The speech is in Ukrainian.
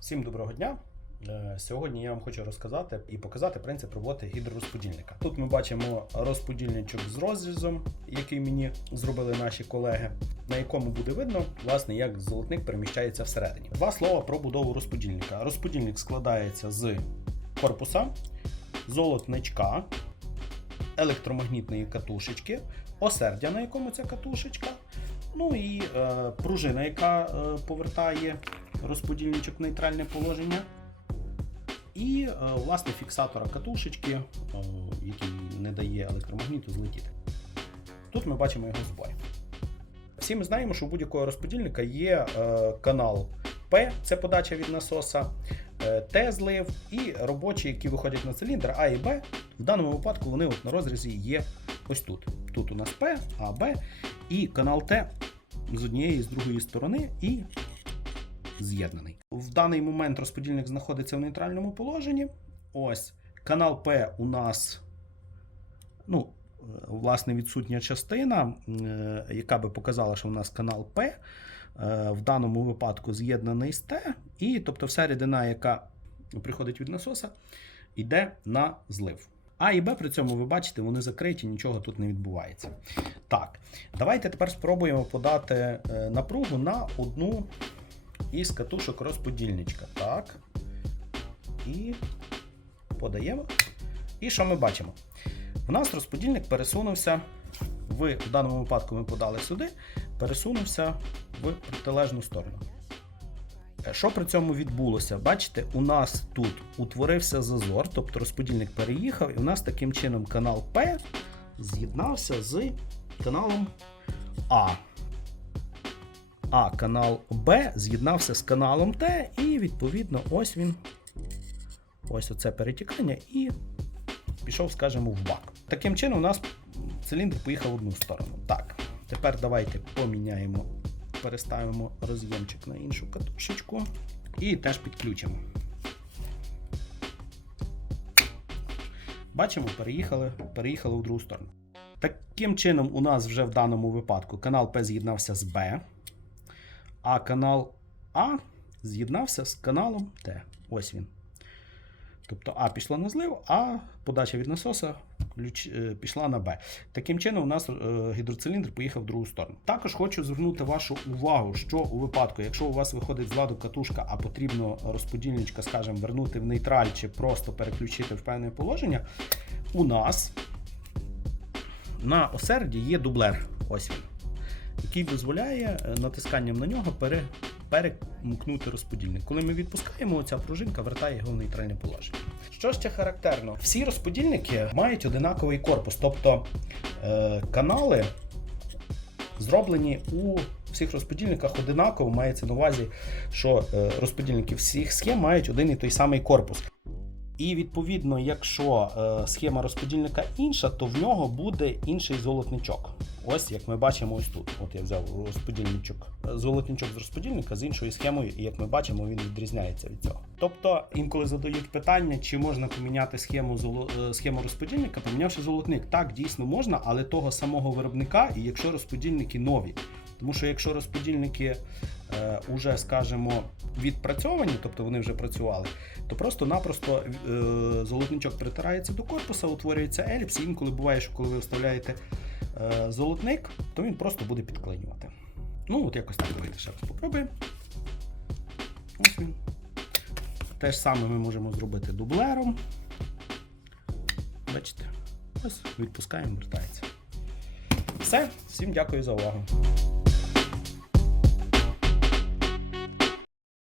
Всім доброго дня. Е, Сьогодні я вам хочу розказати і показати принцип роботи гідророзподільника. Тут ми бачимо розподільничок з розрізом, який мені зробили наші колеги, на якому буде видно, власне, як золотник переміщається всередині. Два слова про будову розподільника. Розподільник складається з корпуса, золотничка, електромагнітної катушечки, осердя, на якому ця катушечка, ну і е, пружина, яка е, повертає розподільничок нейтральне положення. І, е, власне, фіксатора катушечки, е, який не дає електромагніту злетіти. Тут ми бачимо його збой. Всі ми знаємо, що у будь-якого розподільника є е, канал P, це подача від насоса, Т злив і робочі, які виходять на циліндр А і Б. В даному випадку вони от на розрізі є ось тут. Тут у нас П, А, Б і канал Т з однієї і з другої сторони і з'єднаний. В даний момент розподільник знаходиться в нейтральному положенні. Ось канал П у нас, ну, е, власне, відсутня частина, е, яка би показала, що у нас канал П. е, В даному випадку з'єднаний з Т, і тобто вся рідина, яка приходить від насоса, йде на злив. А і Б при цьому ви бачите, вони закриті, нічого тут не відбувається. Так, давайте тепер спробуємо подати напругу на одну із катушок розподільничка. Так. І подаємо. І що ми бачимо? У нас розподільник пересунувся в, в даному випадку ми подали сюди, пересунувся в протилежну сторону. Е, Що при цьому відбулося? Бачите, у нас тут утворився зазор, тобто розподільник переїхав, і у нас таким чином канал П з'єднався з каналом А. А канал Б з'єднався з каналом Т, і відповідно ось він. Ось оце перетікання, і пішов, скажімо, в бак. Таким чином, у нас циліндр поїхав в одну сторону. Так, тепер давайте поміняємо, переставимо роз'ємчик на іншу катушечку і теж підключимо. Бачимо, переїхали, переїхали в другу сторону. Таким чином, у нас вже в даному випадку канал П з'єднався з Б, а канал А з'єднався з каналом Т. Ось він. Тобто А пішла на злив, а подача від насоса е, пішла на Б. Таким чином, у нас е, гідроциліндр поїхав в другу сторону. Також хочу звернути вашу увагу, що у випадку, якщо у вас виходить з ладу катушка, а потрібно розподільничка, скажімо, вернути в нейтраль чи просто переключити в певне положення, у нас на осерді є дублер. Ось він, який дозволяє е, натисканням на нього пере, перемкнути розподільник. Коли ми відпускаємо, ця пружинка вертає його в нейтральне положення. Що ще характерно? Всі розподільники мають одинаковий корпус, тобто е, канали зроблені у всіх розподільниках одинаково. Мається на увазі, що е, розподільники всіх схем мають один і той самий корпус. І відповідно, якщо е, схема розподільника інша, то в нього буде інший золотничок. Ось як ми бачимо ось тут. От я взяв розподільничок, е, золотничок з розподільника з іншою схемою, і як ми бачимо, він відрізняється від цього. Тобто, інколи задають питання, чи можна поміняти схему е, схему розподільника, помінявши золотник. Так, дійсно можна, але того самого виробника, і якщо розподільники нові. Тому що якщо розподільники е, уже, скажімо, відпрацьовані, тобто вони вже працювали, то просто-напросто е, золотничок притирається до корпуса, утворюється еліпс, і інколи буває, що коли ви вставляєте золотник, то він просто буде підклинювати. Ну, от якось так давайте ще раз попробуємо. Ось він. Те ж саме ми можемо зробити дублером. Бачите? Ось, відпускаємо, вертається. Все, всім дякую за увагу.